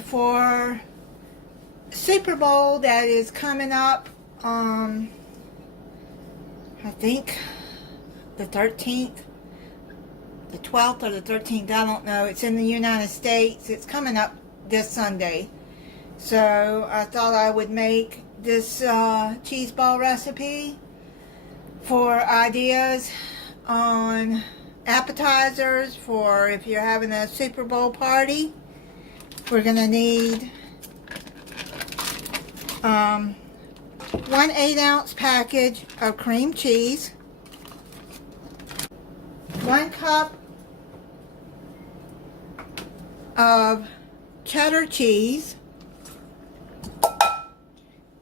for Superbowl that is coming up, I think the 13th, the 12th or the 13th, I don't know. It's in the United States. It's coming up this Sunday. So I thought I would make this cheese ball recipe for ideas on appetizers for if you're having a Super Bowl party. We're going to need 1 8-ounce package of cream cheese, 1 cup of cheddar cheese.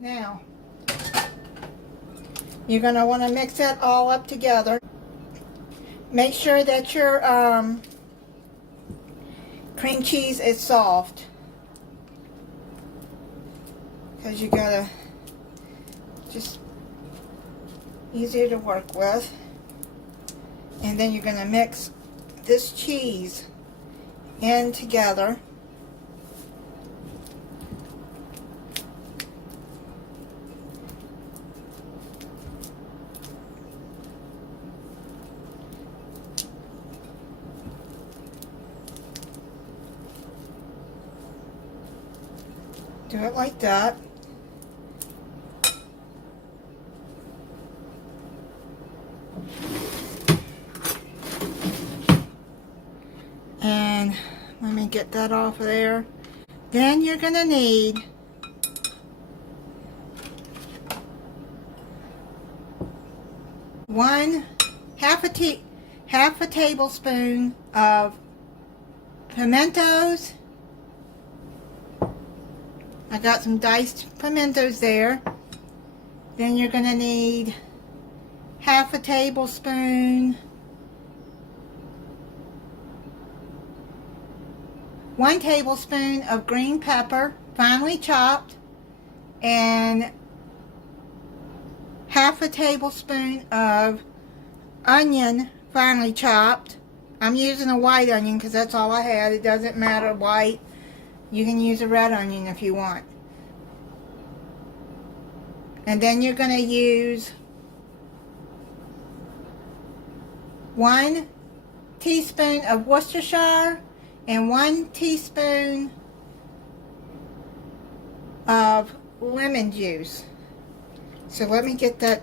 Now, you're going to want to mix it all up together. Make sure that your cream cheese is soft, because you gotta just easier to work with. And then you're gonna mix this cheese in together. Do it like that. And let me get that off of there. Then you're going to need half a tablespoon of pimentos. I got some diced pimentos there. Then you're going to need half a tablespoon, 1 tablespoon of green pepper, finely chopped, and half a tablespoon of onion, finely chopped. I'm using a white onion because that's all I had. It doesn't matter white. You can use a red onion if you want. And then you're going to use 1 teaspoon of Worcestershire and 1 teaspoon of lemon juice. So let me get that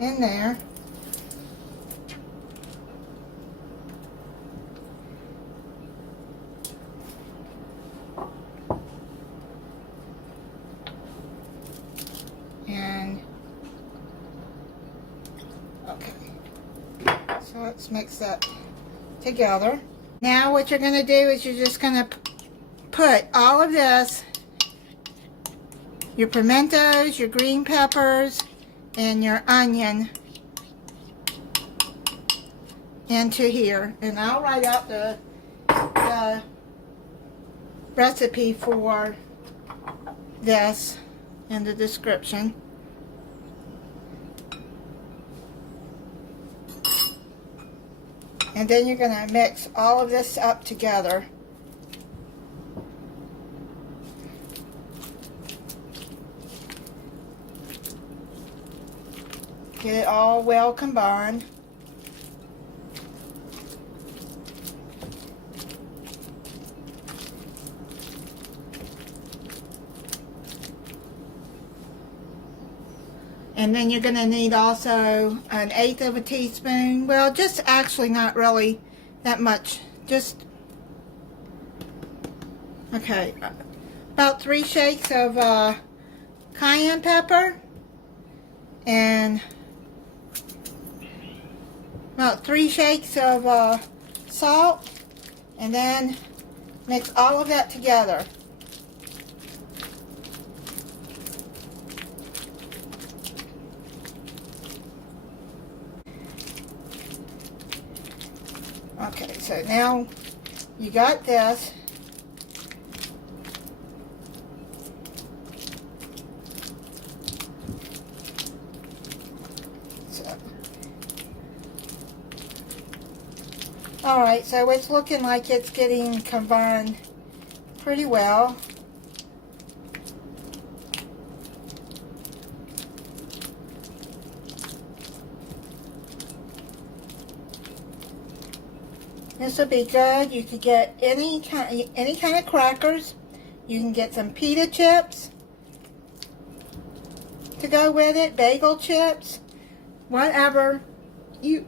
in there. And okay, so let's mix that together. Now what you're going to do is you're just going to put all of this, your pimentos, your green peppers, and your onion into here. And I'll write out the recipe for this in the description. And then you're going to mix all of this up together. Get it all well combined. And then you're going to need also 1/8 of a teaspoon. Well, just actually not really that much. Just, okay, about 3 shakes of cayenne pepper. And about 3 shakes of salt. And then mix all of that together. Okay, so now you got this. So Alright, so it's looking like it's getting combined pretty well. This will be good. You could get any kind of crackers. You can get some pita chips to go with it, bagel chips, whatever you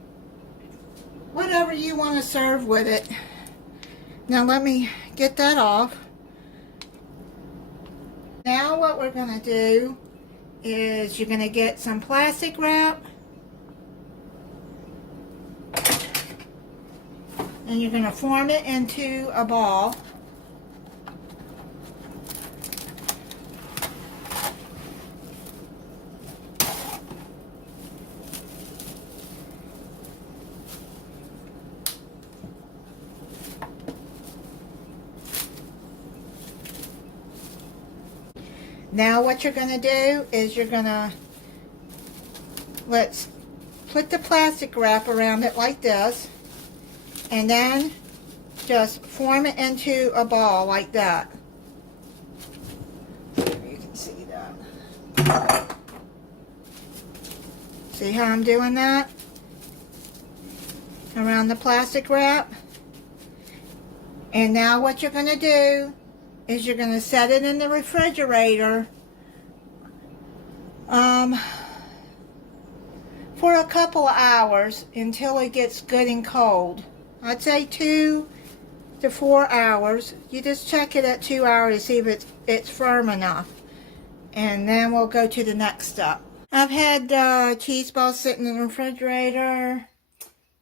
want to serve with it. Now let me get that off. Now what we're going to do is you're going to get some plastic wrap and you're going to form it into a ball. Now what you're going to do is you're going to, let's put the plastic wrap around it like this, and then just form it into a ball like that. Maybe you can see that. See how I'm doing that? Around the plastic wrap. And now what you're going to do is you're going to set it in the refrigerator for a couple of hours until it gets good and cold. I'd say 2 to 4 hours. You just check it at 2 hours to see if it's firm enough. And then we'll go to the next step. I've had cheese balls sitting in the refrigerator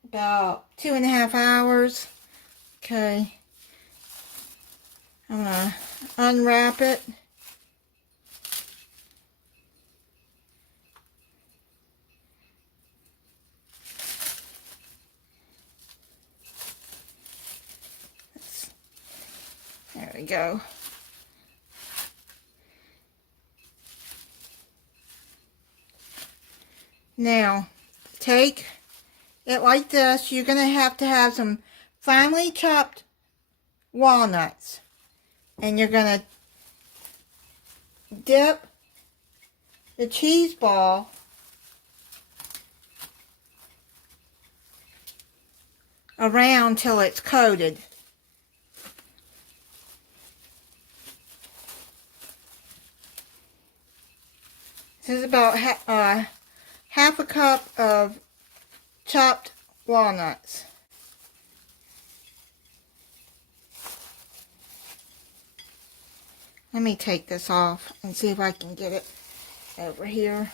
about 2.5 hours. Okay. I'm going to unwrap it. There we go. Now, take it like this. You're going to have some finely chopped walnuts. And you're going to dip the cheese ball around till it's coated. This is about half a cup of chopped walnuts. Let me take this off and see if I can get it over here.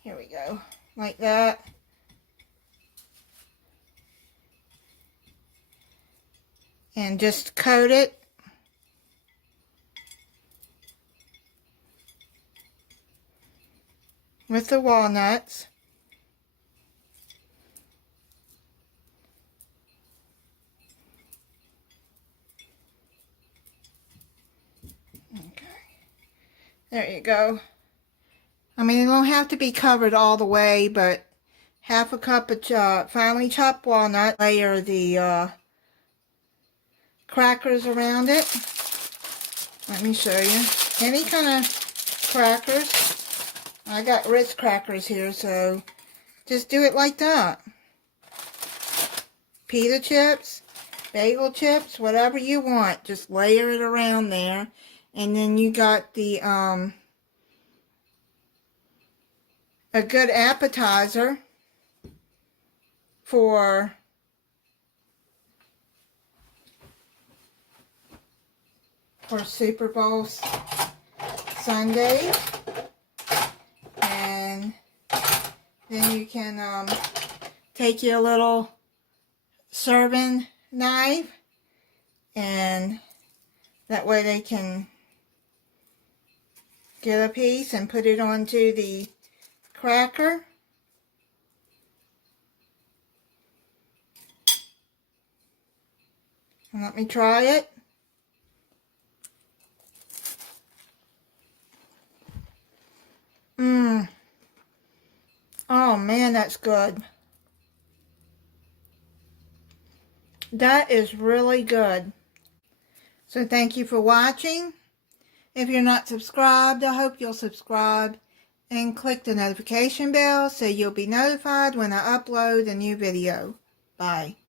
Here we go. Like that. And just coat it. With the walnuts. There you go. I mean, it don't have to be covered all the way, but half a cup of finely chopped walnut. Layer the crackers around it. Let me show you. Any kind of crackers. I got Ritz crackers here, so just do it like that. Pita chips, bagel chips, whatever you want. Just layer it around there. And then you got the, a good appetizer for Super Bowl Sunday. And then you can take your little serving knife, and that way they can get a piece and put it onto the cracker. And let me try it. Oh man, that's good. That is really good. So thank you for watching. If you're not subscribed, I hope you'll subscribe and click the notification bell so you'll be notified when I upload a new video. Bye.